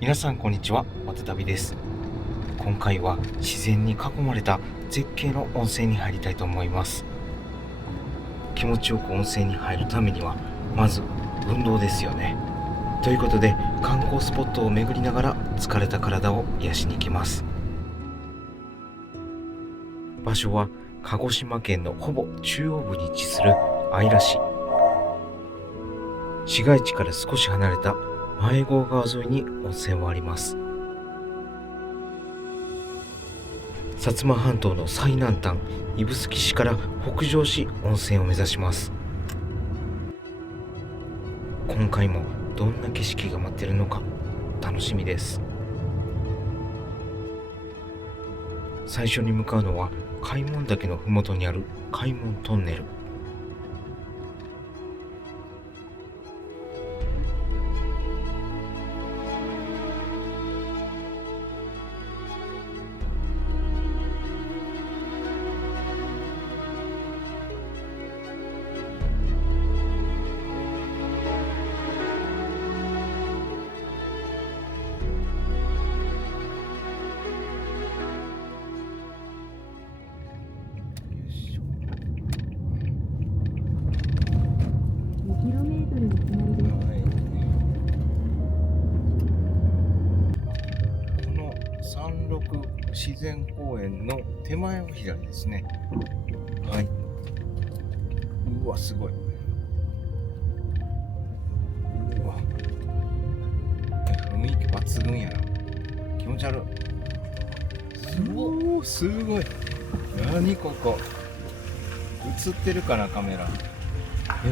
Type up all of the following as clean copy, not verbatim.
皆さんこんにちは、またたびです。今回は自然に囲まれた絶景の温泉に入りたいと思います。気持ちよく温泉に入るためにはまず運動ですよね。ということで観光スポットを巡りながら疲れた体を癒しに行きます。場所は鹿児島県のほぼ中央部に位置する姶良市。市街地から少し離れた前郷川沿いに温泉はあります。薩摩半島の最南端指宿市から北上し温泉を目指します。今回もどんな景色が待っているのか楽しみです。最初に向かうのは開門岳のふもとにある開門トンネル。2kmのつもりです。この山麓自然公園の手前を左ですね。はい。うわ、すごい。うわ、雰囲気抜群やな。気持ち悪い。すごい。何ここ。映ってるかな、カメラ。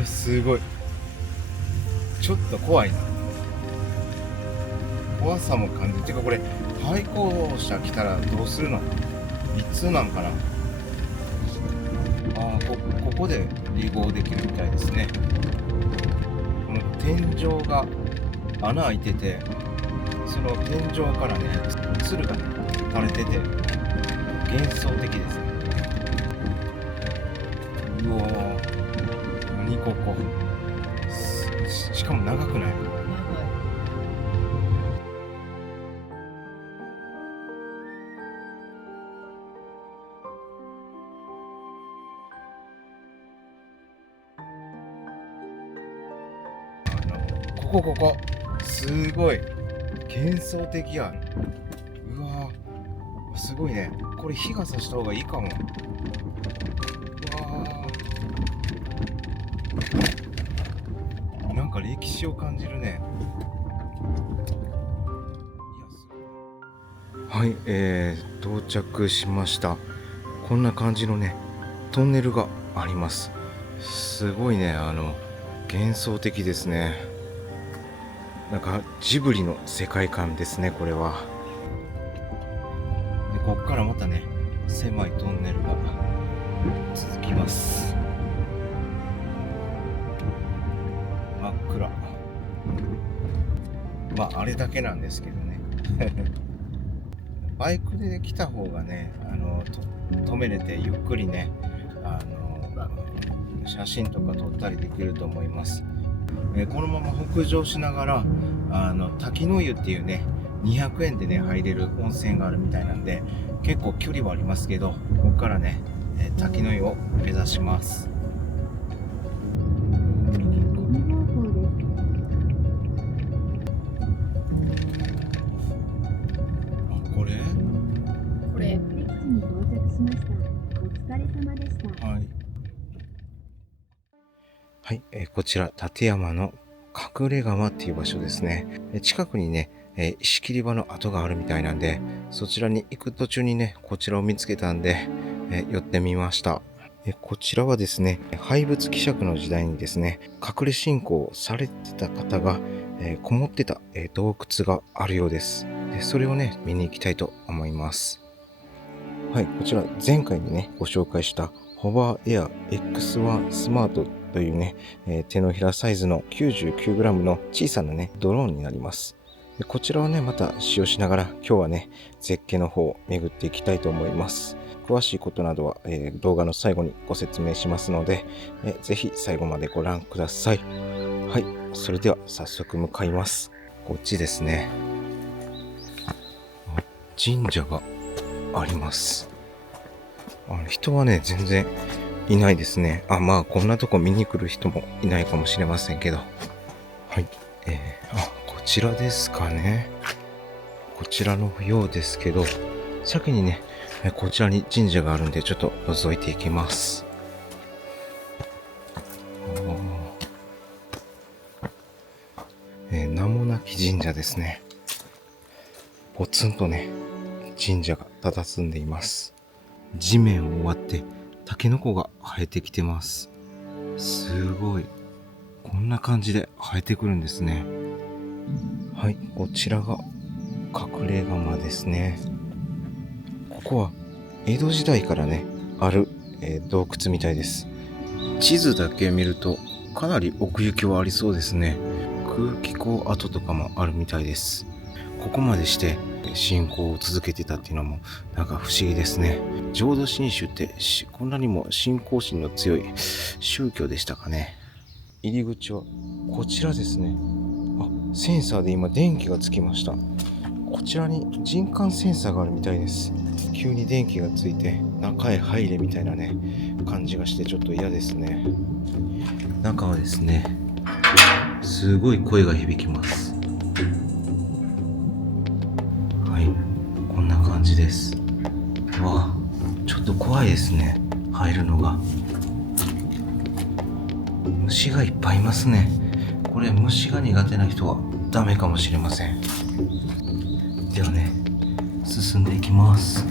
すごい。ちょっと怖いな。怖さも感じる。てかこれ、対向車来たらどうするの？一通なんかな。ここで離合できるみたいですね。この天井が穴開いてて、その天井からね、鶴がね、垂れてて、幻想的ですね。うおー、何ここ。しかも長くない？ここすごい幻想的やん。うわー、すごいね。これ日が差した方がいいかも。うわー、なんか歴史を感じるね。はい、到着しました。こんな感じのねトンネルがあります。すごいね、幻想的ですね。なんかジブリの世界観ですね、これは。でこっからまたね狭いトンネルが続きます。真っ暗。まああれだけなんですけどね。バイクで来た方がね、止めれてゆっくりね、写真とか撮ったりできると思います。このまま北上しながら滝の湯っていうね200円でね入れる温泉があるみたいなんで、結構距離はありますけど、ここからね、滝の湯を目指します。右方向です。これ目的地に到着しました。お疲れ様でした。はい、こちら立山の隠れ川っていう場所ですね。近くにね、石切り場の跡があるみたいなんで、そちらに行く途中にねこちらを見つけたんで、寄ってみました。こちらはですね、廃仏希釈の時代にですね隠れ信仰をされてた方が、こもってた、洞窟があるようです。でそれをね見に行きたいと思います。はい、こちら前回にねご紹介したホバーエア X1 スマートというね、手のひらサイズの 99g の小さなねドローンになります。でこちらをねまた使用しながら今日はね絶景の方を巡っていきたいと思います。詳しいことなどは、動画の最後にご説明しますので、ぜひ最後までご覧ください。はい、それでは早速向かいます。こっちですね。神社があります。人はね、全然いないですね。まあ、こんなとこ見に来る人もいないかもしれませんけど。はい。こちらですかね。こちらのようですけど、先にね、こちらに神社があるんで、ちょっと覗いていきます。名もなき神社ですね。ポツンとね、神社が佇んでいます。地面を割ってタケノコが生えてきてます。すごい。こんな感じで生えてくるんですね。はい、こちらが隠れ窯ですね。ここは江戸時代からね、ある、洞窟みたいです。地図だけ見るとかなり奥行きはありそうですね。空気口跡とかもあるみたいです。ここまでして信仰を続けてたっていうのもなんか不思議ですね。浄土真宗ってこんなにも信仰心の強い宗教でしたかね。入り口はこちらですね。センサーで今電気がつきました。こちらに人感センサーがあるみたいです。急に電気がついて中へ入れみたいなね感じがしてちょっと嫌ですね。中はですね、すごい声が響きます。はい、こんな感じです。わあ、ちょっと怖いですね、入るのが。虫がいっぱいいますね。これ虫が苦手な人はダメかもしれません。ではね、進んでいきます。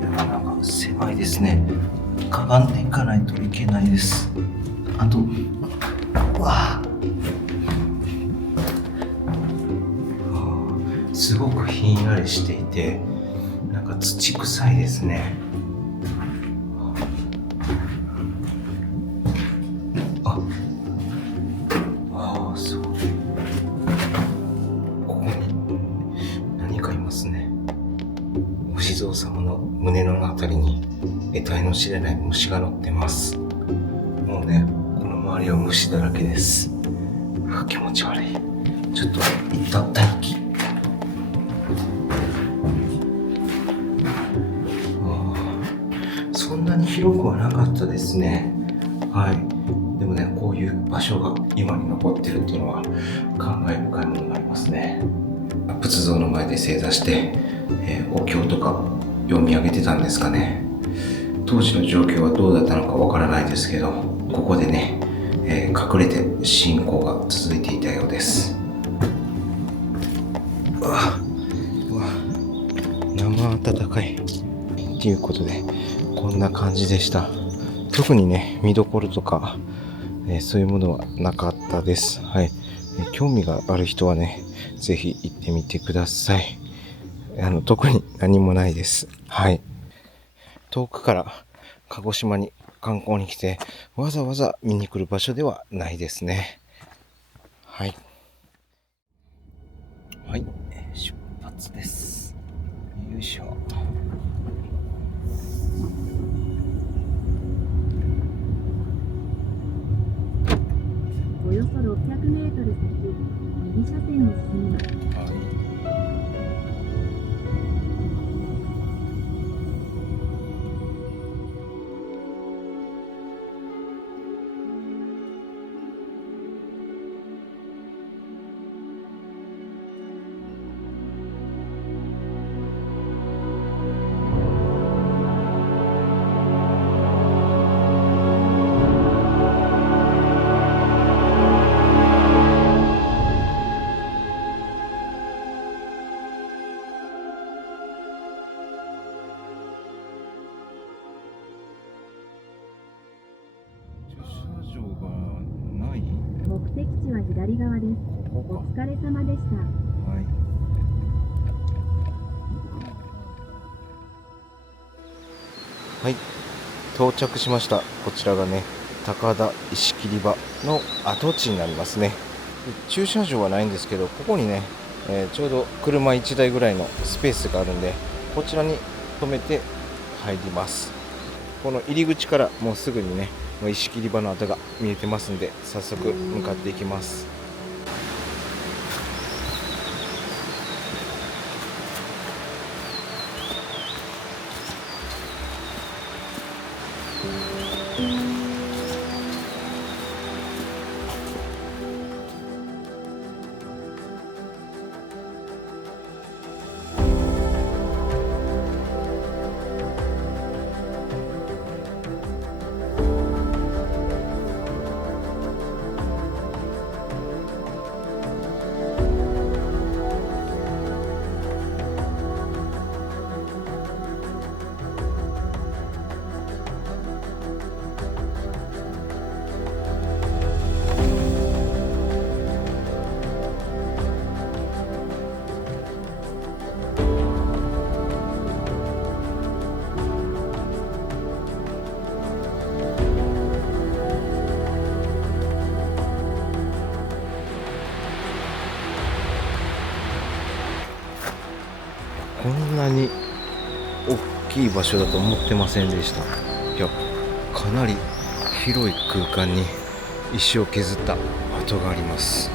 なんか狭いですね。かがんでいかないといけないです。あと、すごくひんやりしていて、なんか土臭いですね。そう。ここに何かいますね。お地蔵様の胸のあたりに得体の知れない虫が乗ってます。もうね、この周りは虫だらけです。気持ち悪い。ちょっと一旦待機。そんなに広くはなかったですね。はい。でもね、こういう場所が今に残ってるっていうのは感慨深いものがありますね。仏像の前で正座して、お経とか読み上げてたんですかね。当時の状況はどうだったのかわからないですけど、ここでね、隠れて信仰が続いていたようです。生暖かいということで、こんな感じでした。特にね、見どころとか、そういうものはなかったです。はい。興味がある人はね、ぜひ行ってみてください。特に何もないです。はい。遠くから鹿児島に観光に来て、わざわざ見に来る場所ではないですね。はい。はい。出発です。よいしょ。およそ600メートル先、右車線を進みます。目的地は左側です。お疲れ様でした。はい、到着しました。こちらがね、高田石切り場の跡地になりますね。駐車場はないんですけど、ここにね、ちょうど車1台ぐらいのスペースがあるんで、こちらに止めて入ります。この入り口からもうすぐにね、もう石切り場の跡が見えてますんで、早速向かっていきます。こんなに大きい場所だと思ってませんでした。いや、かなり広い空間に石を削った跡があります。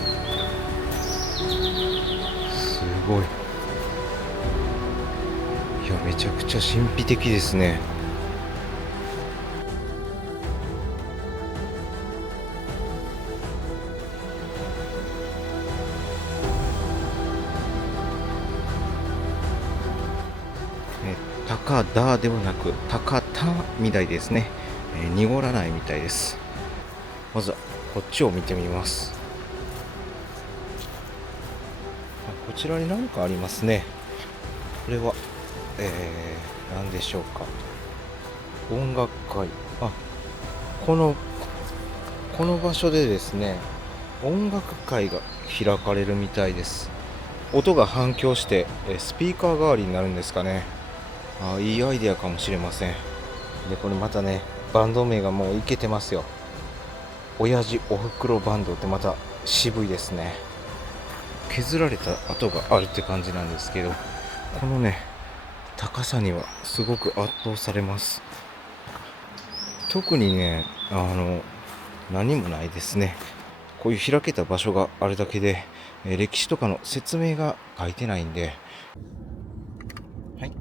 すごい。いや、めちゃくちゃ神秘的ですね。高田ではなく高田みたいですね。濁らないみたいです。まずはこっちを見てみます。こちらに何かありますね。これは、何でしょうか。音楽会。この場所でですね、音楽会が開かれるみたいです。音が反響してスピーカー代わりになるんですかね。いいアイデアかもしれません。で、これまたね、バンド名がもういけてますよ。親父おふくろバンドってまた渋いですね。削られた跡があるって感じなんですけど、このね、高さにはすごく圧倒されます。特にね、何もないですね。こういう開けた場所があるだけで、歴史とかの説明が書いてないんで、はい、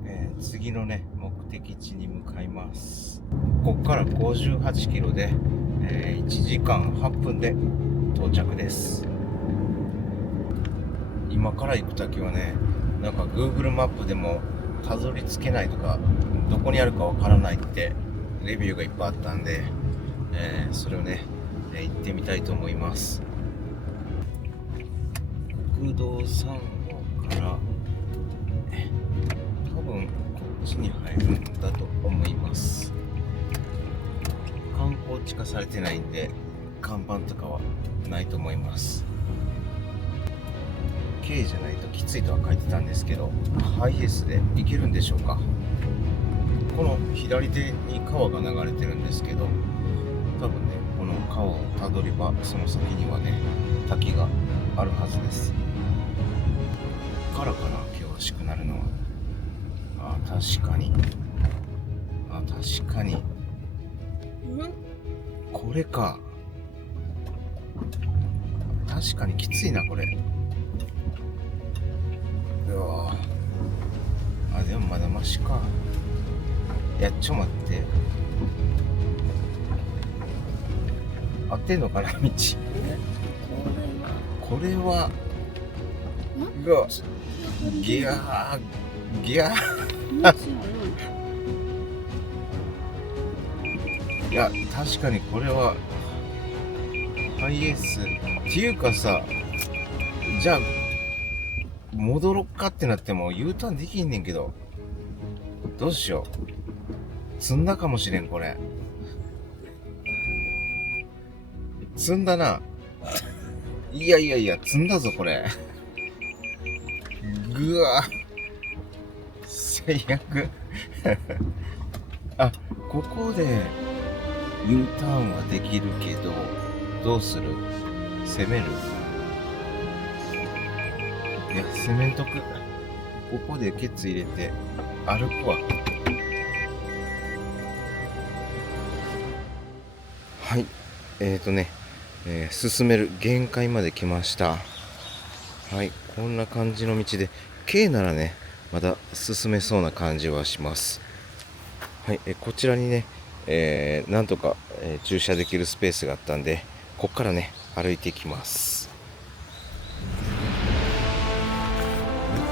次のね、目的地に向かいます。ここから58キロで、1時間8分で到着です。今から行く先はね、なんか Google マップでもたどり着けないとか、どこにあるかわからないってレビューがいっぱいあったんで、それをね、行ってみたいと思います。国道3号から多分こっちに入るんだと思います。観光地化されてないんで看板とかはないと思います。K じゃないときついとは書いてたんですけど、ハイエースで行けるんでしょうか。この左手に川が流れてるんですけど、多分ね、この川をたどればその先にはね、滝があるはずです。からかな、険しくなるのは。確かに。確かに。これか。確かにきついな、これ。うわでもまだマシか。いや、ちょ待って。合ってんのかな、道。これは、ギャー。いや、確かにこれは、ハイエース。っていうかさ、じゃあ、戻ろっかってなっても U ターンできんねんけど。どうしよう。積んだかもしれん、これ。積んだな。いや、積んだぞ、これ。ぐわ最悪。ここで U ターンはできるけど、どうする？攻める？いや、攻めんとく。ここでケツ入れて歩くわ。はい。進める限界まで来ました。はい。こんな感じの道で、K ならね、まだ進めそうな感じはします。はい。こちらにね、なんとか、駐車できるスペースがあったんで、こっからね、歩いていきます。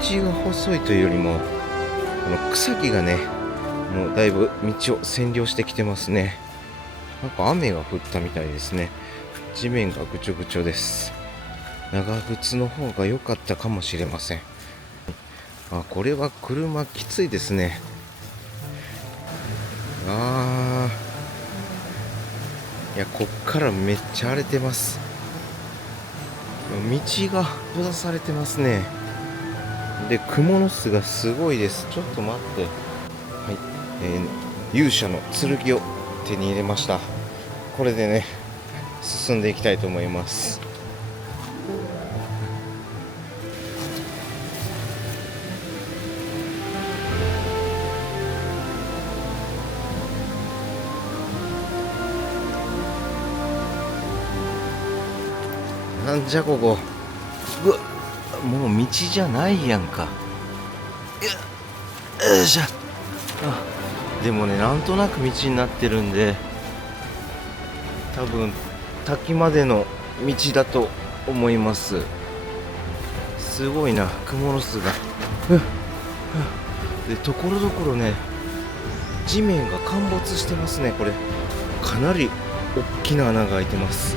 道が細いというよりも、この草木がね、もうだいぶ道を占領してきてますね。なんか雨が降ったみたいですね。地面がぐちょぐちょです。長靴の方が良かったかもしれません。これは車きついですね。いや、こっからめっちゃ荒れてます。道が閉ざされてますね。で、蜘蛛の巣がすごいです。ちょっと待って。はい。勇者の剣を手に入れました。これでね、進んでいきたいと思います。なんじゃここ。うわ、もう道じゃないやんか。よいしょ。でもね、なんとなく道になってるんで、多分滝までの道だと思います。すごいな、蜘蛛の巣が。で、ところどころね、地面が陥没してますね。これかなり大きな穴が開いてます。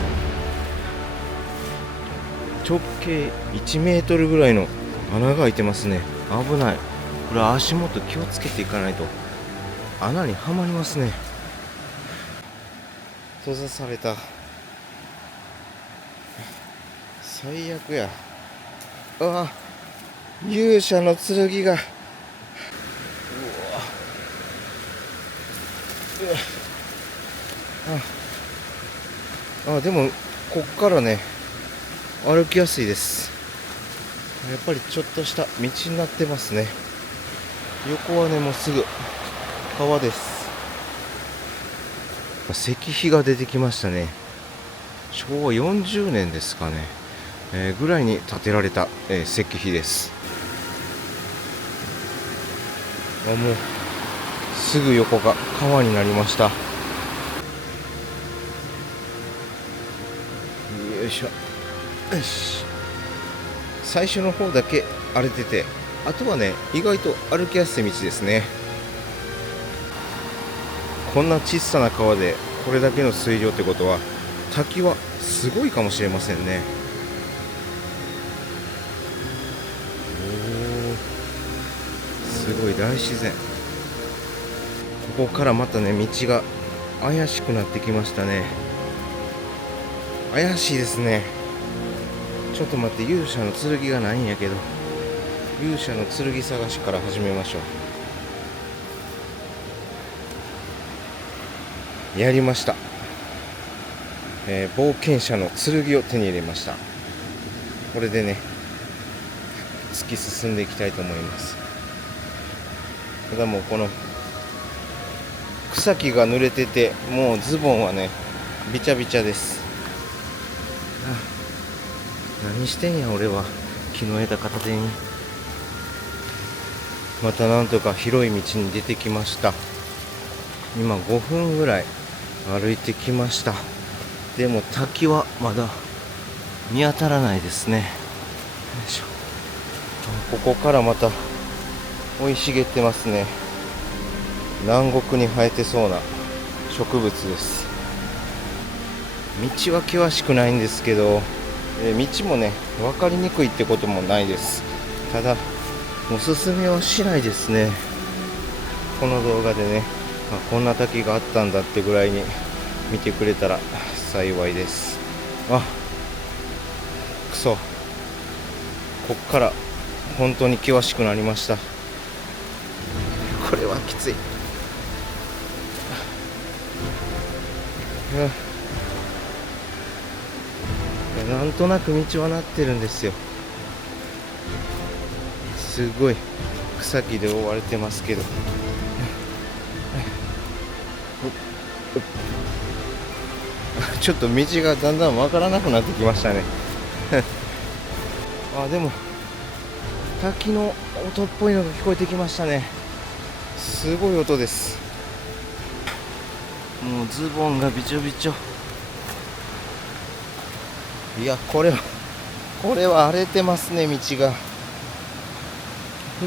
直径1メートルぐらいの穴が開いてますね。危ない。これ足元気をつけていかないと穴にはまりますね。閉ざされた。最悪や。勇者の剣が。でもこっからね、歩きやすいです。やっぱりちょっとした道になってますね。横はね、もうすぐ川です。石碑が出てきましたね。昭和40年ですかね、ぐらいに建てられた、石碑です。もうすぐ横が川になりました。よいしょ。よし。最初の方だけ荒れてて、あとはね、意外と歩きやすい道ですね。こんな小さな川でこれだけの水量ってことは、滝はすごいかもしれませんね。すごい大自然。ここからまたね、道が怪しくなってきましたね。怪しいですね。ちょっと待って、勇者の剣がないんやけど、勇者の剣探しから始めましょう。やりました。冒険者の剣を手に入れました。これでね、突き進んでいきたいと思います。ただもうこの草木が濡れてて、もうズボンはね、びちゃびちゃです。何してんや俺は。木の枝片手に。またなんとか広い道に出てきました。今5分ぐらい歩いてきました。でも滝はまだ見当たらないですね。よいしょ。ここからまた生い茂ってますね。南国に生えてそうな植物です。道は険しくないんですけど、道もね、分かりにくいってこともないです。ただおすすめはしないですね。この動画でね、こんな滝があったんだってぐらいに見てくれたら幸いです。くそ、こっから本当に険しくなりました。これはきつい。なんとなく道はなってるんですよ。すごい草木で覆われてますけど、ちょっと道がだんだんわからなくなってきましたねあ、でも滝の音っぽいのが聞こえてきましたね。すごい音です。もうズボンがびちょびちょ。いや、これは荒れてますね、道が。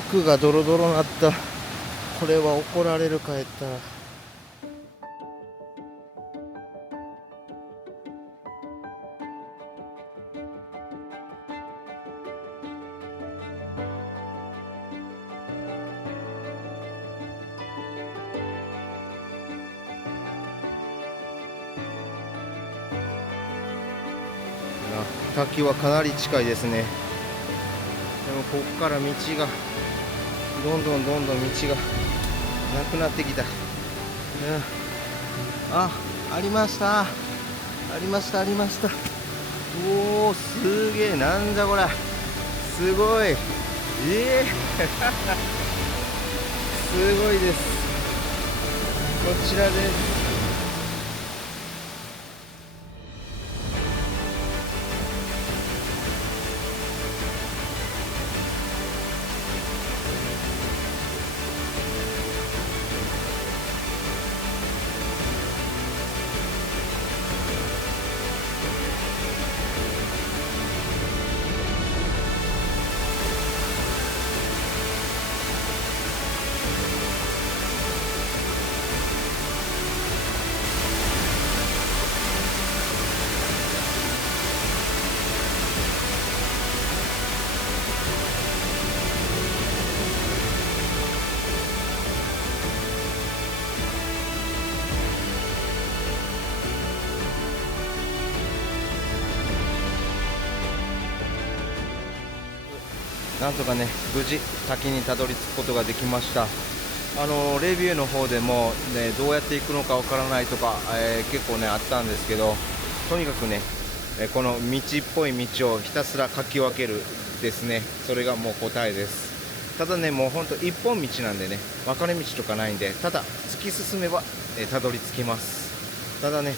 服がドロドロなった。これは怒られる、帰ったら。滝はかなり近いですね。でもここから道がどんどん道がなくなってきた。ありました。おお、すげえ、なんだこれ、すごい。すごいです。こちらです。なんとかね、無事滝にたどり着くことができました。レビューの方でも、ね、どうやって行くのかわからないとか、結構ねあったんですけど、とにかくね、この道っぽい道をひたすらかき分けるですね。それがもう答えです。ただね、もうほんと一本道なんでね、分かれ道とかないんで、ただ突き進めば、たどり着きます。ただね、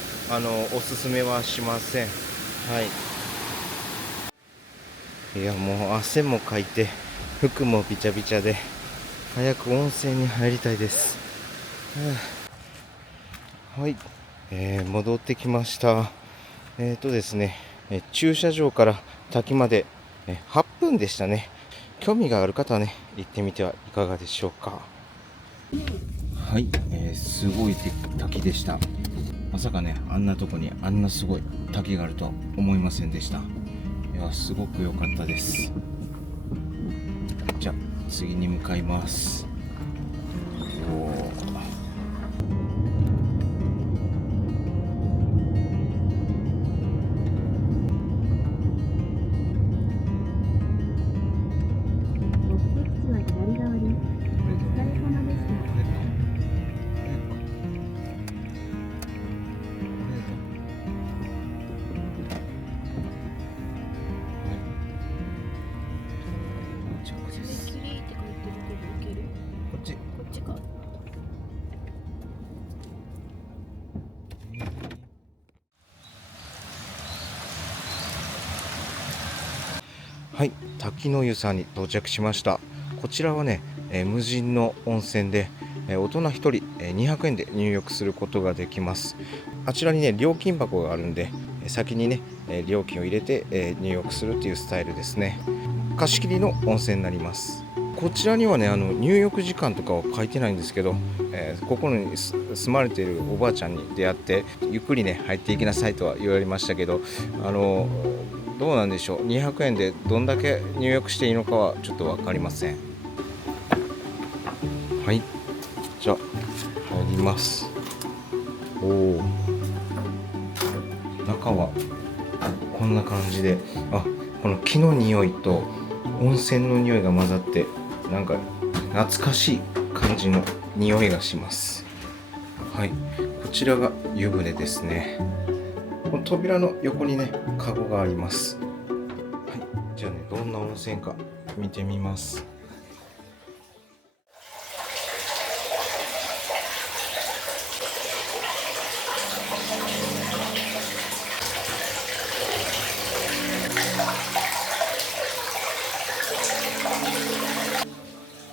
おすすめはしません。はい。いや、もう汗もかいて服もびちゃびちゃで、早く温泉に入りたいです。はい、戻ってきました。ですね、駐車場から滝まで、8分でしたね。興味がある方はね、行ってみてはいかがでしょうか。はい、すごい滝でした。まさかね、あんなとこにあんなすごい滝があるとは思いませんでした。いや、すごく良かったです。じゃあ次に向かいます。はい、滝の湯さんに到着しました。こちらはね、無人の温泉で、大人1人、200円で入浴することができます。あちらにね、料金箱があるんで、先にね、料金を入れて、入浴するっていうスタイルですね。貸し切りの温泉になります。こちらにはね、入浴時間とかは書いてないんですけど、ここに住まれているおばあちゃんに出会って、ゆっくりね入っていきなさいとは言われましたけど、どうなんでしょう、200円でどんだけ入浴していいのかはちょっと分かりません。はい、じゃあ入ります。おお、中はこんな感じで、この木の匂いと温泉の匂いが混ざって、なんか懐かしい感じの匂いがします。はい、こちらが湯船ですね。この扉の横にね、カゴがあります。はい、じゃあね、どんな温泉か見てみます。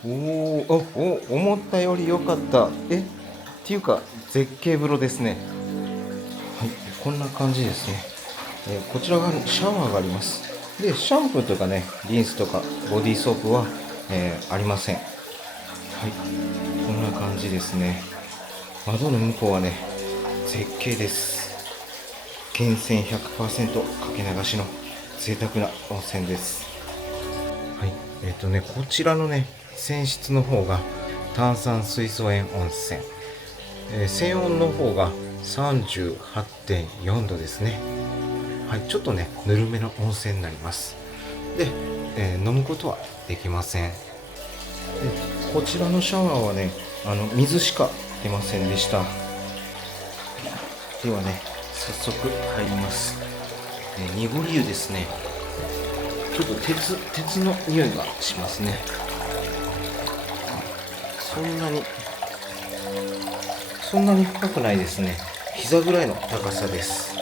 思ったより良かった。っていうか絶景風呂ですね。はい、こんな感じですね。こちら側にシャワーがあります。で、シャンプーとかね、リンスとかボディーソープは、ありません。はい、こんな感じですね。窓の向こうはね、絶景です。源泉 100% かけ流しの贅沢な温泉です。はい、こちらのね、泉質の方が炭酸水素塩温泉。泉温の方が 38.4 度ですね。はい、ちょっとね、ぬるめの温泉になります。で、飲むことはできません。で、こちらのシャワーはね、水しか出ませんでした。ではね、早速入ります。濁り湯ですね。ちょっと鉄の匂いがしますね。そんなに深くないですね。膝ぐらいの高さです。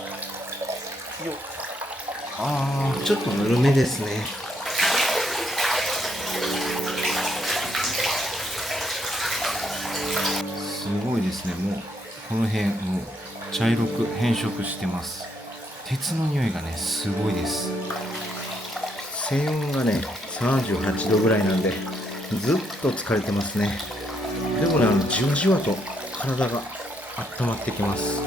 ちょっとぬるめですね。すごいですね。もうこの辺もう茶色く変色してます。鉄の匂いがね、すごいです。泉温がね、38度ぐらいなんでずっと疲れてますね。でもね、じわじわと体が温まってきます。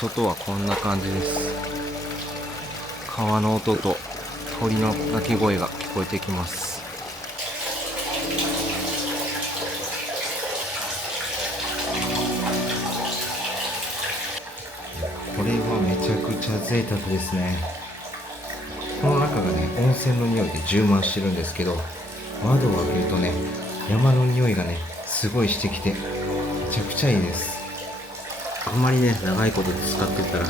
外はこんな感じです。川の音と鳥の鳴き声が聞こえてきます。これはめちゃくちゃ贅沢ですね。この中がね、温泉の匂いで充満してるんですけど、窓を開けるとね、山の匂いがね、すごいしてきてめちゃくちゃいいです。あんまりね、長いこと使ってたら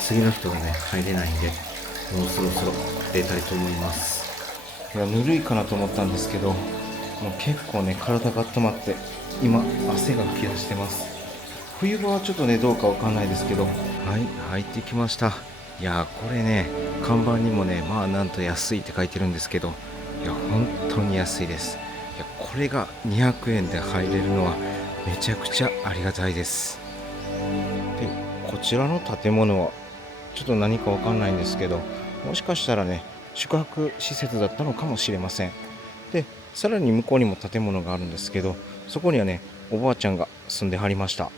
次の人がね、入れないんで、もうそろそろ出たいと思います。いや、ぬるいかなと思ったんですけど、もう結構ね、体が温まって今汗が噴き出してます。冬場はちょっとね、どうかわかんないですけど、はい、入ってきました。いやー、これね、看板にもね、まあなんと安いって書いてるんですけど、いや、本当に安いです。いや、これが200円で入れるのはめちゃくちゃありがたいです。で、こちらの建物はちょっと何かわかんないんですけど、もしかしたらね、宿泊施設だったのかもしれません。で、さらに向こうにも建物があるんですけど、そこにはね、おばあちゃんが住んではりました。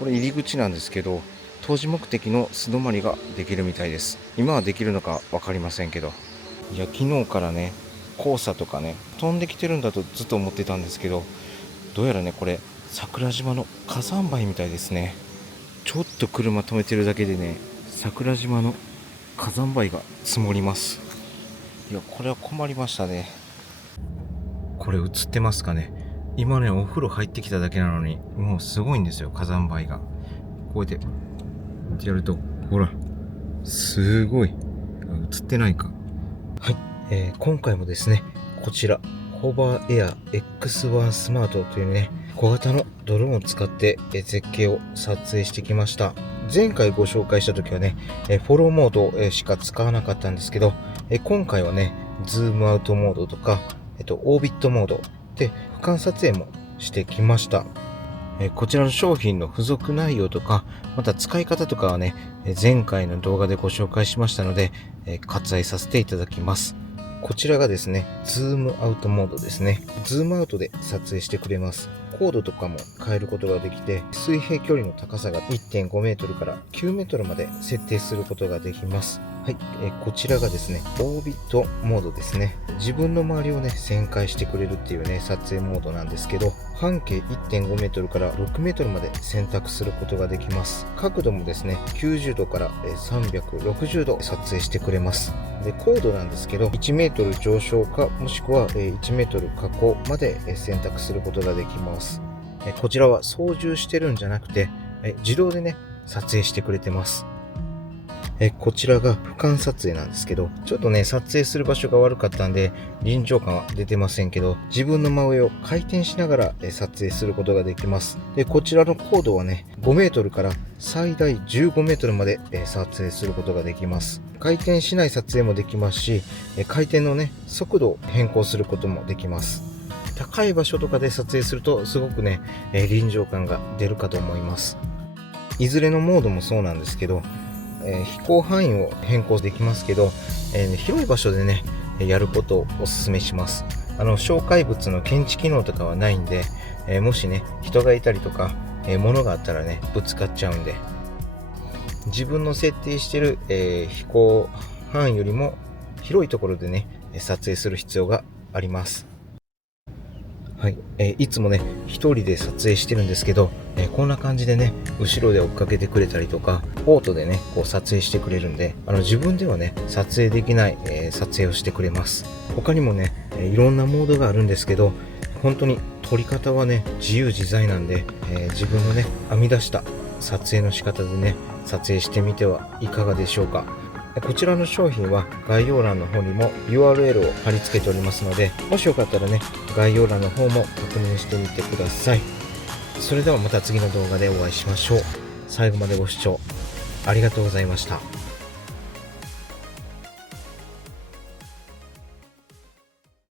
これ入り口なんですけど、当時目的の素泊まりができるみたいです。今はできるのか分かりませんけど、いや、昨日からね、黄砂とかね、飛んできてるんだとずっと思ってたんですけど、どうやらね、これ桜島の火山灰みたいですね。ちょっと車止めてるだけでね、桜島の火山灰が積もります。いや、これは困りましたね。これ映ってますかね。今ね、お風呂入ってきただけなのに、もうすごいんですよ、火山灰が。こうやってやると、ほら、すごい。映ってないか。はい、今回もですね、こちら、ホバーエア X1 スマートというね、小型のドローンを使って絶景を撮影してきました。前回ご紹介した時はね、フォローモードしか使わなかったんですけど、今回はね、ズームアウトモードとか、オービットモードで俯瞰撮影もしてきました。こちらの商品の付属内容とか、また使い方とかはね、前回の動画でご紹介しましたので、割愛させていただきます。こちらがですね、ズームアウトモードですね。ズームアウトで撮影してくれます。高度とかも変えることができて、水平距離の高さが 1.5 メートルから9メートルまで設定することができます。はい、こちらがですね、オービットモードですね。自分の周りをね、旋回してくれるっていうね、撮影モードなんですけど、半径 1.5 メートルから6メートルまで選択することができます。角度もですね、90度から360度撮影してくれます。で、高度なんですけど、1メートル上昇か、もしくは1メートル下降まで選択することができます。こちらは操縦してるんじゃなくて、自動でね、撮影してくれてます。こちらが俯瞰撮影なんですけど、ちょっとね、撮影する場所が悪かったんで、臨場感は出てませんけど、自分の真上を回転しながら撮影することができます。で、こちらの高度はね、5メートルから最大15メートルまで撮影することができます。回転しない撮影もできますし、回転のね、速度を変更することもできます。高い場所とかで撮影すると、すごくね、臨場感が出るかと思います。いずれのモードもそうなんですけど、飛行範囲を変更できますけど、広い場所でね、やることをお勧めします。障害物の検知機能とかはないんで、もしね、人がいたりとか、物があったらね、ぶつかっちゃうんで、自分の設定してる、飛行範囲よりも広いところでね、撮影する必要があります。はい、いつもね、一人で撮影してるんですけど、こんな感じでね、後ろで追っかけてくれたりとか、オートでね、こう撮影してくれるんで、自分ではね、撮影できない、撮影をしてくれます。他にもね、いろんなモードがあるんですけど、本当に撮り方はね、自由自在なんで、自分のね、編み出した撮影の仕方でね、撮影してみてはいかがでしょうか。こちらの商品は概要欄の方にも URL を貼り付けておりますので、もしよかったらね、概要欄の方も確認してみてください。それではまた次の動画でお会いしましょう。最後までご視聴ありがとうございました。